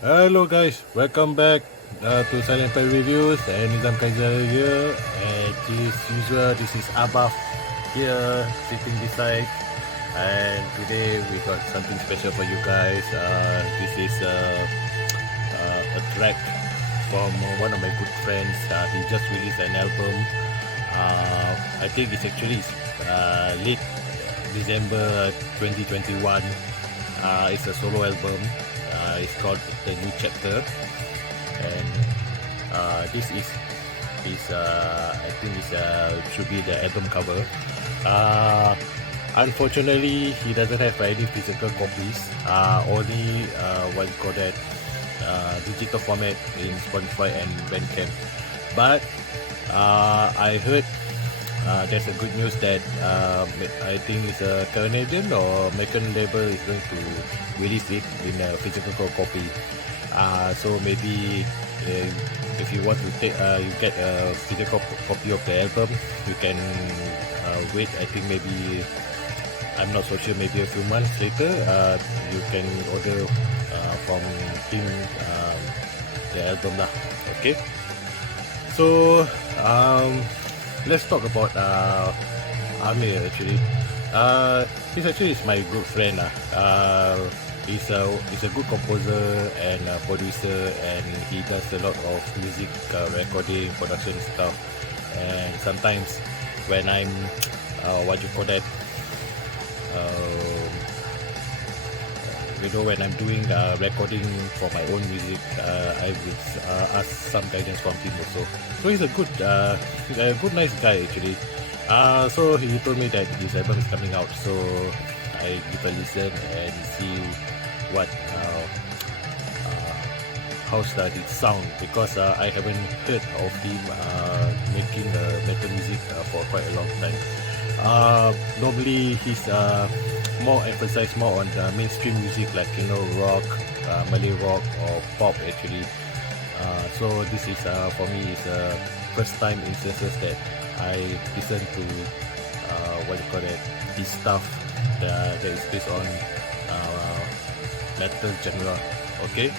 Hello guys, welcome back to Silent Metal Reviews, and Nizam Kaiser here. And as usual, this is Abaf here sitting beside, and today we got something special for you guys. This is a track from one of my good friends. He just released an album. I think it's actually late December 2021. It's a solo album. It's called The New Chapter, and this is I think this should be the album cover. Unfortunately, he doesn't have any physical copies. Only what you call that, digital format in Spotify and Bandcamp. But I heard there's a good news that I think it's a Canadian or American label is going to release it in a physical copy. So maybe if you want to take, you get a physical copy of the album, you can wait. I think maybe, I'm not so sure, maybe a few months later, you can order from him the album lah. Okay. So let's talk about Amyr actually. He's actually my good friend lah. He's a good composer and producer, and he does a lot of music recording, production stuff. And sometimes when I'm what you call that, when I'm doing recording for my own music, I would ask some guidance from him also. So he's a good nice guy actually. So he told me that his album is coming out, so I give a listen and see what how's that it sound, because I haven't heard of him making metal music for quite a long time. Normally he's more emphasized more on the mainstream music, like rock, Malay rock or pop actually. So this is for me is first time instances that I listen to what you call it, this stuff that is based on metal genre. Okay,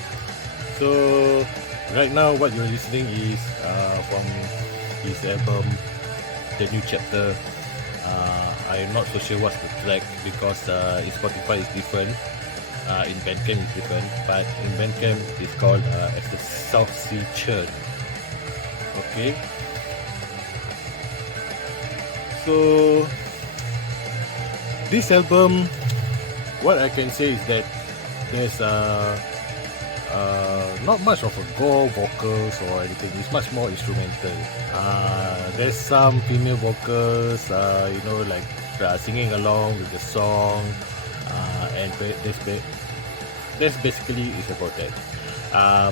so right now what you're listening is from his album The New Chapter. I'm not so sure what's the track, because in Spotify is different, in Bandcamp is different, but in Bandcamp it's called as the South Sea Churn. Okay, so this album, what I can say is that there's not much of a gore vocals or anything. It's much more instrumental. There's some female vocals, like singing along with the song, and that's basically is about that.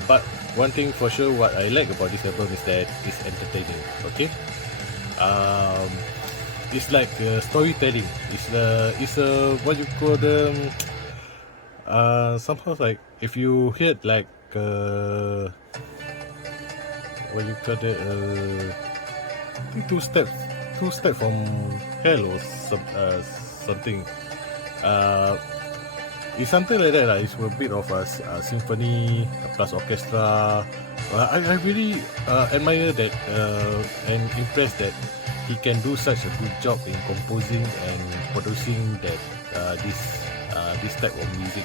But one thing for sure, what I like about this album is that it's entertaining. Okay, it's like storytelling. It's a what you call them. Somehow like if you hit like what you call it, I think two steps from hell or something. It's something like that. It's a bit of a symphony plus orchestra. I really admire that and impressed that he can do such a good job in composing and producing that this type of music,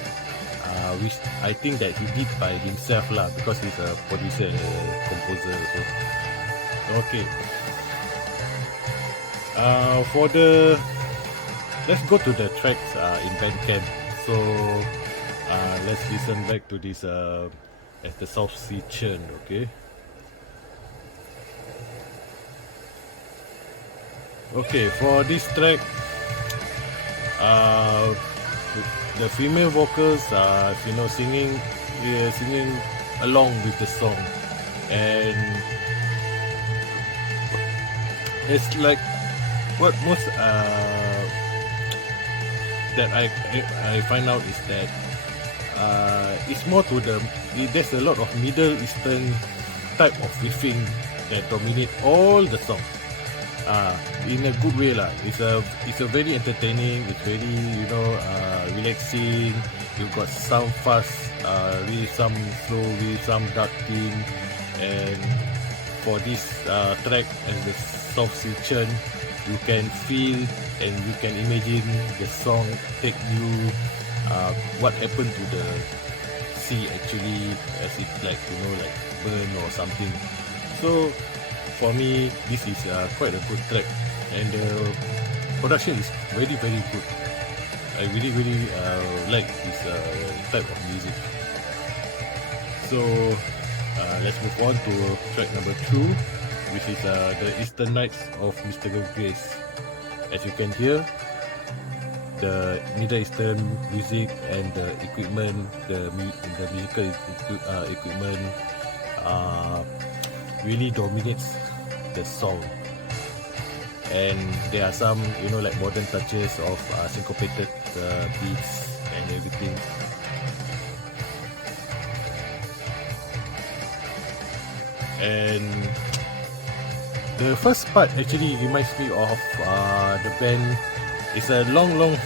which I think that he did by himself lah, because he's a producer and a composer also. Okay, let's go to the tracks in Bandcamp. So let's listen back to this as the South Sea Churn. Okay. Okay, for this track, the female vocals are singing along with the song, and it's like what most that I find out is that it's more to there's a lot of Middle Eastern type of riffing that dominate all the songs. In a good way lah. It's a very entertaining. It's very relaxing. You got some fast, with some slow, with some dark theme, and for this track as the soft sea churn, you can feel and you can imagine the song take you what happened to the sea actually, as it like like burn or something. So for me, this is quite a good track, and the production is very good. I really like this type of music. So let's move on to track number 2, which is the Eastern Nights of Mystical Grace. As you can hear, the Middle Eastern music and the equipment, the musical equipment really dominates the song. And there are some like modern touches of syncopated beats and everything. And the first part actually reminds me of the band. It's a long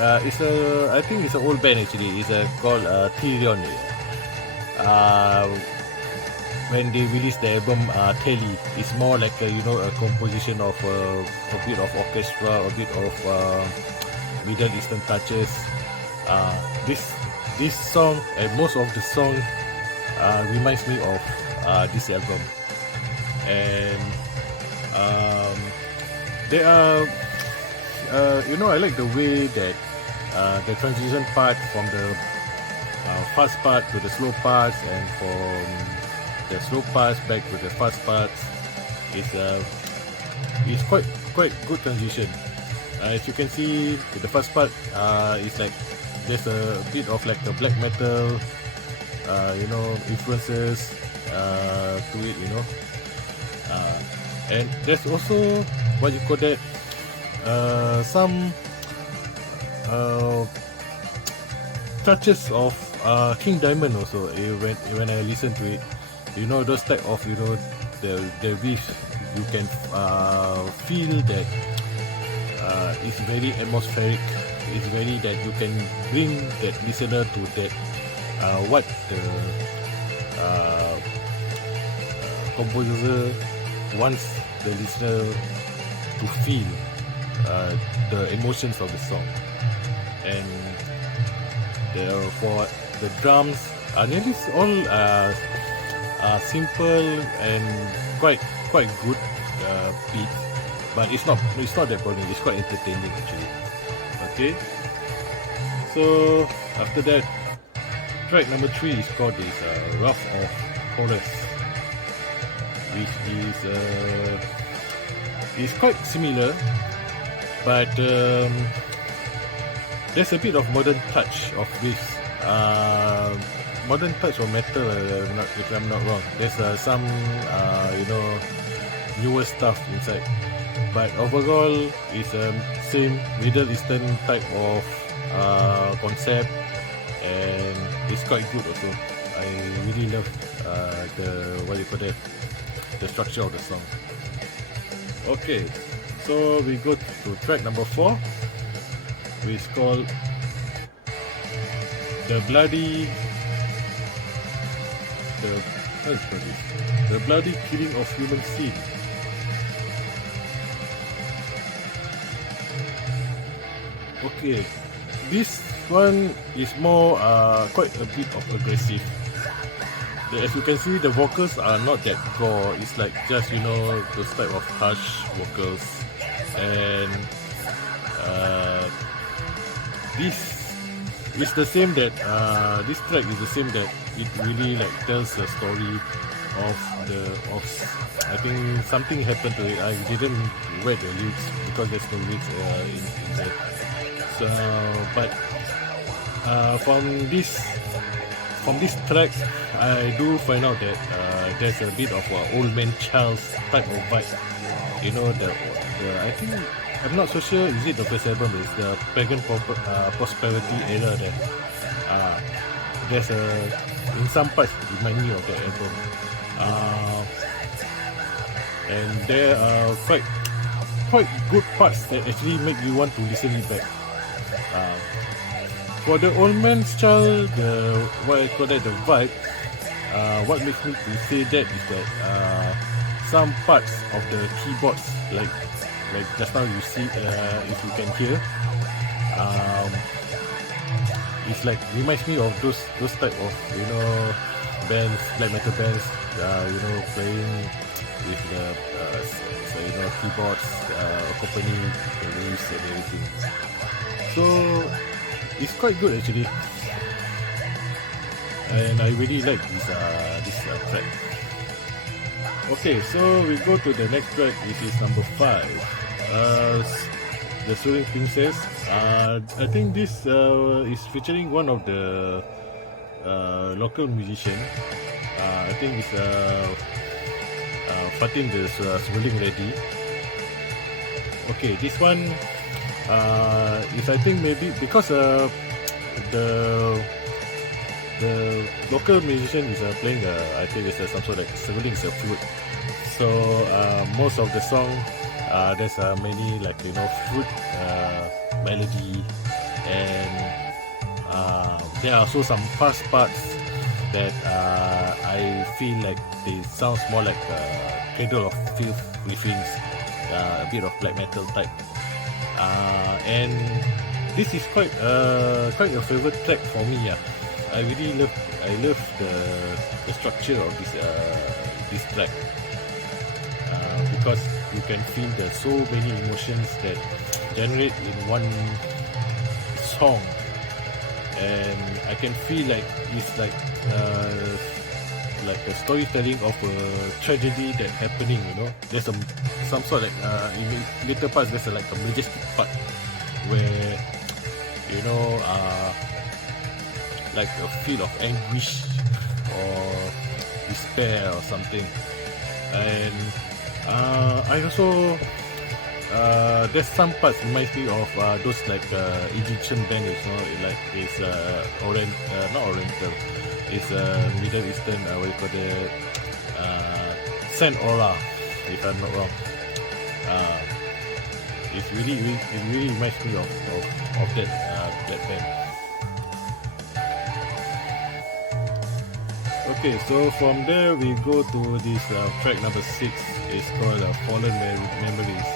I think it's an old band actually. It's called Tyrion. When they released the album Telly, it's more like a composition of a bit of orchestra, a bit of Middle Eastern touches. This song and most of the song reminds me of this album. And there are I like the way that the transition part from the fast part to the slow parts, and from the slow parts back to the fast parts, is quite good transition. As you can see, the first part is like there's a bit of like a black metal influences to it, and there's also what you call that some touches of King Diamond also. When I listen to it, those type of the riff, you can feel that it's very atmospheric. It's very that you can bring that listener to that what the composer wants the listener to feel, the emotions of the song. And for the drums are nearly all simple and quite good beat, but it's not that boring. It's quite entertaining actually. Okay, so after that, track number 3 is called Wrath of Horus, which is quite similar, but there's a bit of modern touch of this modern touch of metal, if I'm not wrong. There's some newer stuff inside, but overall it's same Middle Eastern type of concept, and it's quite good also. I really love the structure of the song. Okay, so we go to track number 4, which is called The Bloody Killing of Human Seed. Okay, this one is more quite a bit of aggressive. As you can see, the vocals are not that raw. It's like just those type of harsh vocals, and this is the same that this track is the same that it really like tells the story of I think something happened to it. I didn't read the lyrics because there's no lyrics in that. So, but from this track, I do find out that there's a bit of old man Charles type of vibe. I think, I'm not so sure, is it the first album? It's the Pagan Prosperity era that there's in some parts remind me of that album. And there are quite good parts that actually make you want to listen it back. For the old man style, the what I call that, the vibe. What makes me to say that is that some parts of the keyboards, like just now you see, if you can hear, it's like reminds me of those type of bands, black metal bands, playing with the keyboards, accompanying the riffs and everything. So it's quite good actually, and I really like this track. Okay, so we go to the next track, which is number 5, The Swirling Princess. I think this is featuring one of the local musician. I think it's Fatin the Swirling Lady. Okay, this one is, I think, maybe because the local musician is playing I think it's some sort of swirling is a flute. So most of the song there's many flute melody, and there are also some fast parts that I feel like they sounds more like Cradle of Filth riffings, a bit of black metal type, and this is quite a favorite track for me. I really love the structure of this track, because you can feel the so many emotions that generate in one song, and I can feel like it's like a storytelling of a tragedy that happening. There's some sort of in later parts there's like a majestic part where like a feel of anguish or despair or something. And I also there's some parts reminds me of those like Egyptian band, like it's not Oriental, it's Middle Eastern, what you call it, Saint Aura, if I'm not wrong. It really reminds me of that band. Okay, so from there we go to this track number 6. It's called Fallen Memories.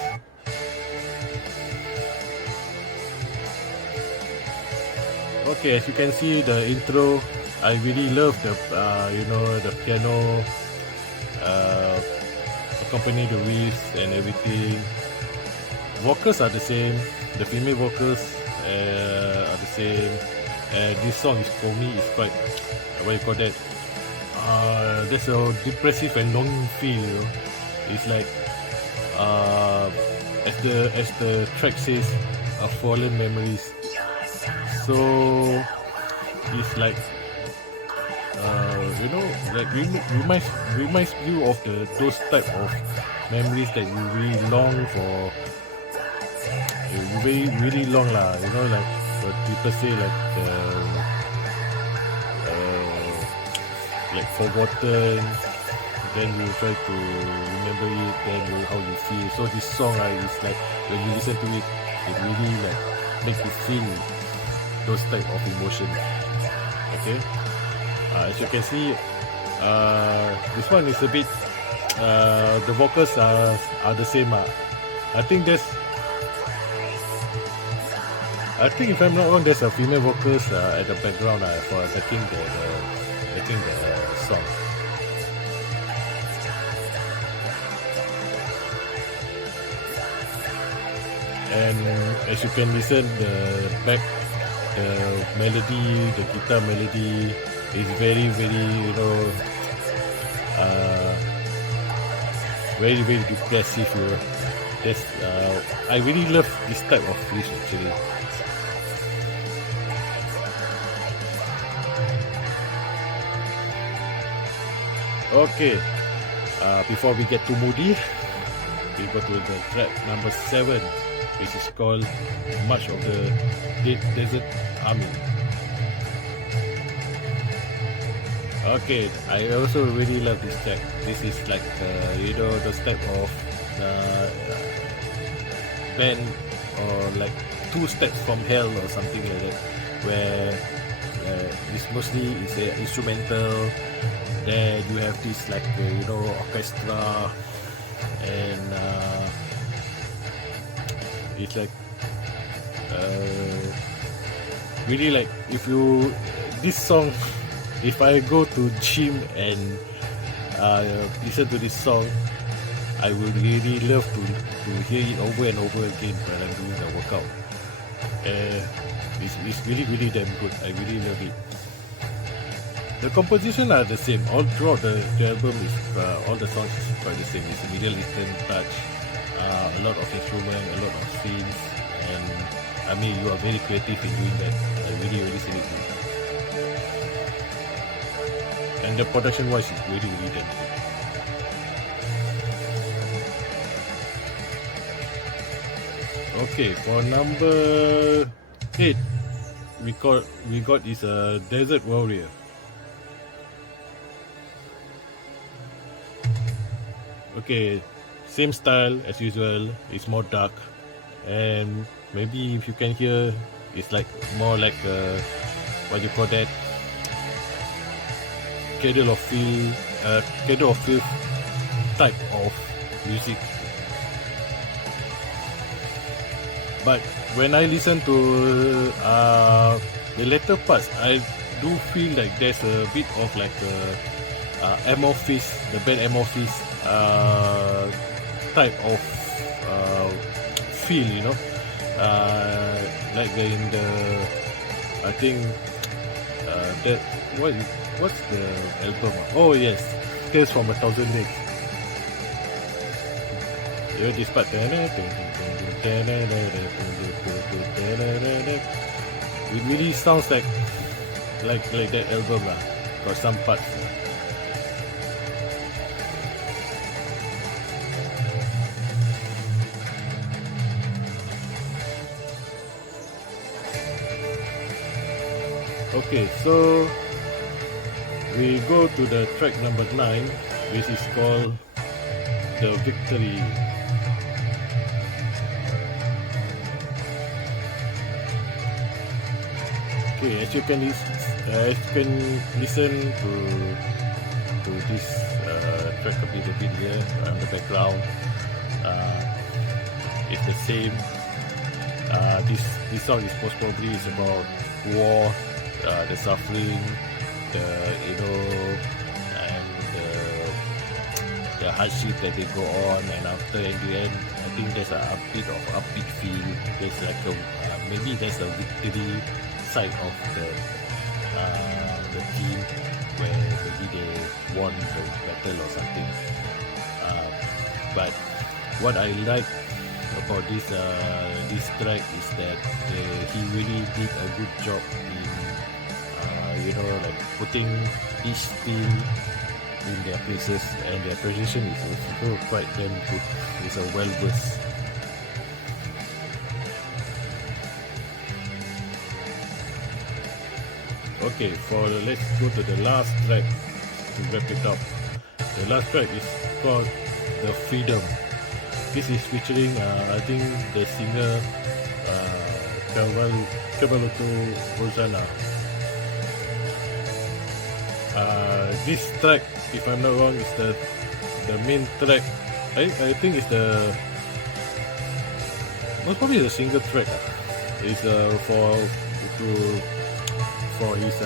Okay, as you can see the intro, I really love the the piano accompany the riffs and everything. Vocals are the same, the female vocals are the same, and this song is, for me, is quite, what you call that, there's a depressive and longing feel. It's like as the track says, fallen memories. So it's like like reminds you of those type of memories that you really long for. You really long lah. Like what people say, like forgotten, then you try to remember it, then how you feel. So this song is like, when you listen to it, it really like makes you feel those type of emotions. Okay, as you can see, this one is a bit the vocals are the same. I think if I'm not wrong, there's a female vocals at the background for backing the song. And as you can listen, the melody, the guitar melody is very, very, very, very depressive. I really love this type of riff actually. Okay, before we get too moody, we go to the track number 7, which is called March of the Desert Army. Okay, I also really love this track. This is like those type of band, or like 2 Steps from Hell or something like that. where it's mostly instrumental. Then you have this like orchestra, and it's like really like this song, if I go to gym and listen to this song, I would really love to hear it over and over again when I'm doing the workout. It's really damn good. I really love it. The composition are the same all throughout the album. Is all the songs is quite the same. It's a Middle Eastern touch, a lot of instrument, a lot of scenes, and I mean, you are very creative in doing that. I really salute you. And the production wise is really damn good. Okay, for number 8, we got is a Desert Warrior. Okay, same style as usual. It's more dark, and maybe if you can hear, it's like more like what you call that, Cradle of Filth type of music. But when I listen to the later parts, I do feel like there's a bit of like Amorphis, the band Amorphis type of feel, like in the, I think that what's the album? Oh yes, Tales from a Thousand Lakes. You know this part. It really sounds like that album lah, for some parts. Okay, so we go to the track number 9, which is called The Victory. Okay, as you can listen to this track a bit here on the background, it's the same. This song is most probably is about war, the suffering, and the hardship that they go on, and after in the end, I think there's a bit of upbeat feel. There's like maybe there's a victory side of the team where maybe they won the battle or something. But what I like about this track is that he really did a good job in like putting each team in their places, and their position is also quite damn good. It's a well versed. Okay, let's go to the last track to wrap it up. The last track is called The Freedom. This is featuring I think the singer Cavalotto Rosanna. This track, if I'm not wrong, is the main track. I think it's most probably the single track. It's for his to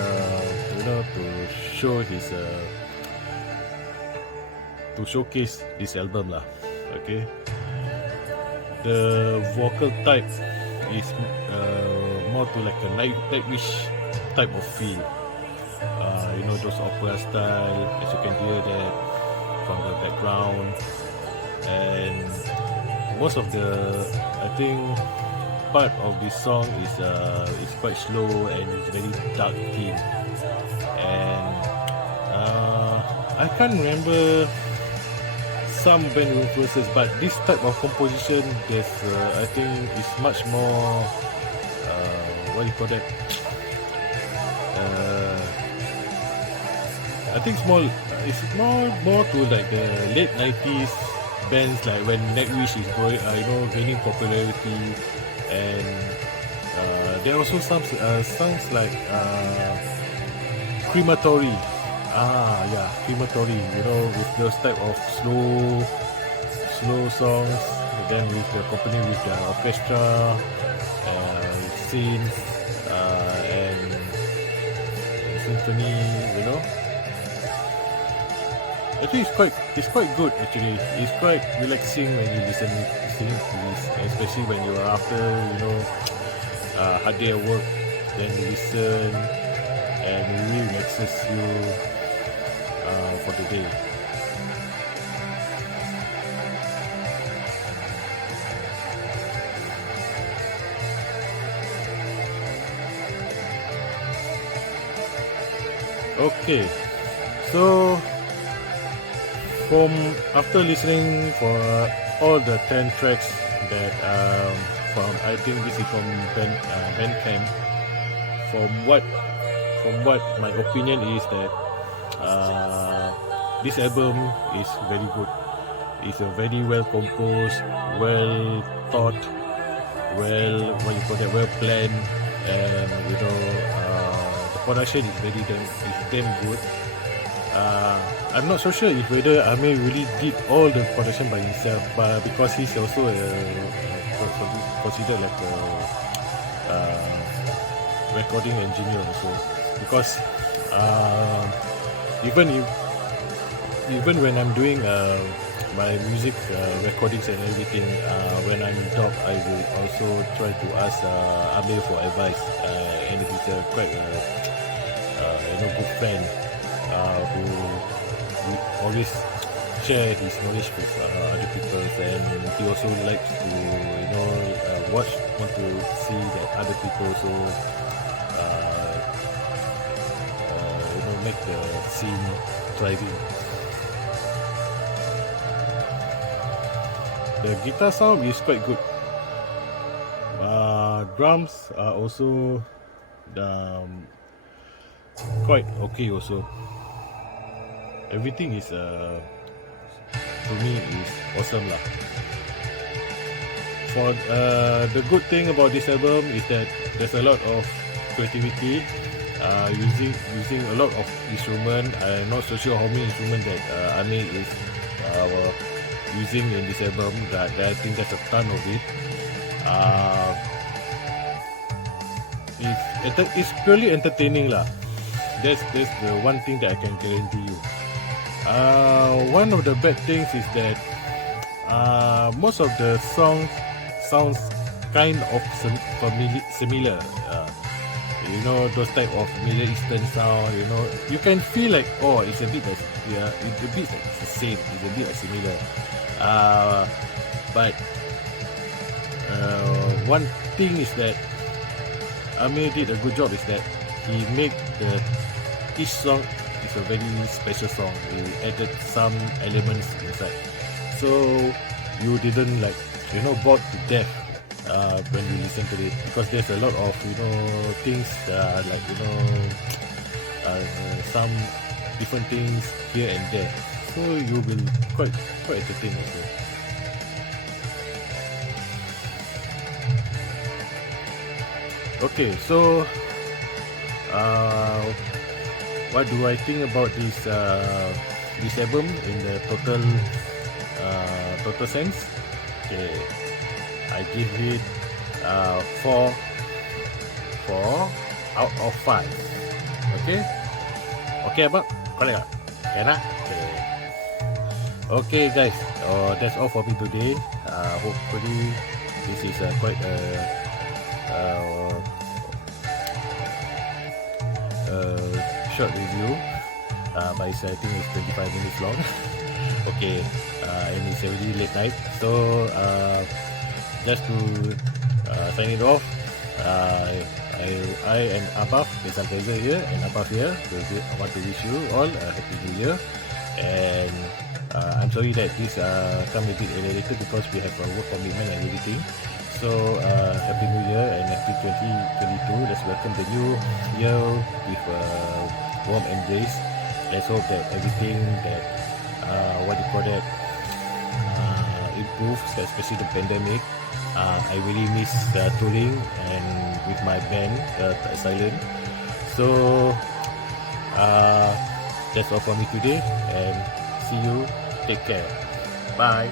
show his to showcase this album lah. Okay, the vocal type is more to like a Nightwish type of feel. Those opera style, as you can hear that from the background, and most of the, I think, part of this song is quite slow and it's very dark theme, and I can't remember some band influences, but this type of composition, there's I think is much more what do you call that? I think it's more to like the late 90s bands, like when Nightwish is gaining popularity, and there are also some songs like crematory. Yeah, crematory. You know, with those type of slow songs. Then with the company with the orchestra, scenes, and symphony. You know, actually it's quite good. Actually, it's quite relaxing when you listening to this, especially when you are after hard day at work. Then you listen, and it really relaxes you for the day. Okay, so after listening for all the 10 tracks that from, I think this is from Bandcamp. From what my opinion is that this album is very good. It's a very well composed, well thought, well planned, and the production is damn good. I'm not so sure if whether Amyr really did all the production by himself, but because he's also considered like a recording engineer also. Because even when I'm doing my music recordings and everything, when I'm in talk, I will also try to ask Amyr for advice, and he's quite good friend who always share his knowledge with other people, and he also likes to want to see that other people also make the scene thriving. The guitar sound is quite good. Drums are also quite okay also. Everything is to me is awesome lah. For the good thing about this album is that there's a lot of creativity, using a lot of instrument. I'm not so sure how many instruments that Amyr is using in this album. That I think there's a ton of it. It's purely entertaining lah. That's the one thing that I can guarantee you. One of the bad things is that most of the songs sounds kind of similar. Those type of Middle Eastern sound. You can feel like it's a bit like it's the same. It's a bit like similar. But one thing is that Amyr did a good job is that he made each song is a very special song. He added some elements inside, so you didn't bored to death when you listen to it, because there's a lot of things some different things here and there, so you will quite entertained also. Okay, so what do I think about this album in the total sense? Okay, I give it 4 out of 5. Okay abang, correct tak? Can lah? Okay guys, that's all for me today. Hopefully this is quite short review, but I think it's 25 minutes long. Okay, and it's already late night, so just to sign it off, I and Abaf, the Sanitizer here, and Abaf here, I want to wish you all a happy new year. And I'm sorry that this come a bit later because we have a work commitment and everything. So happy new year and happy 2022. Let's welcome the new year with a warm embrace. Let's hope that everything that improve, especially the pandemic. I really miss touring and with my band, Silent. So that's all for me today, and see you. Take care. Bye.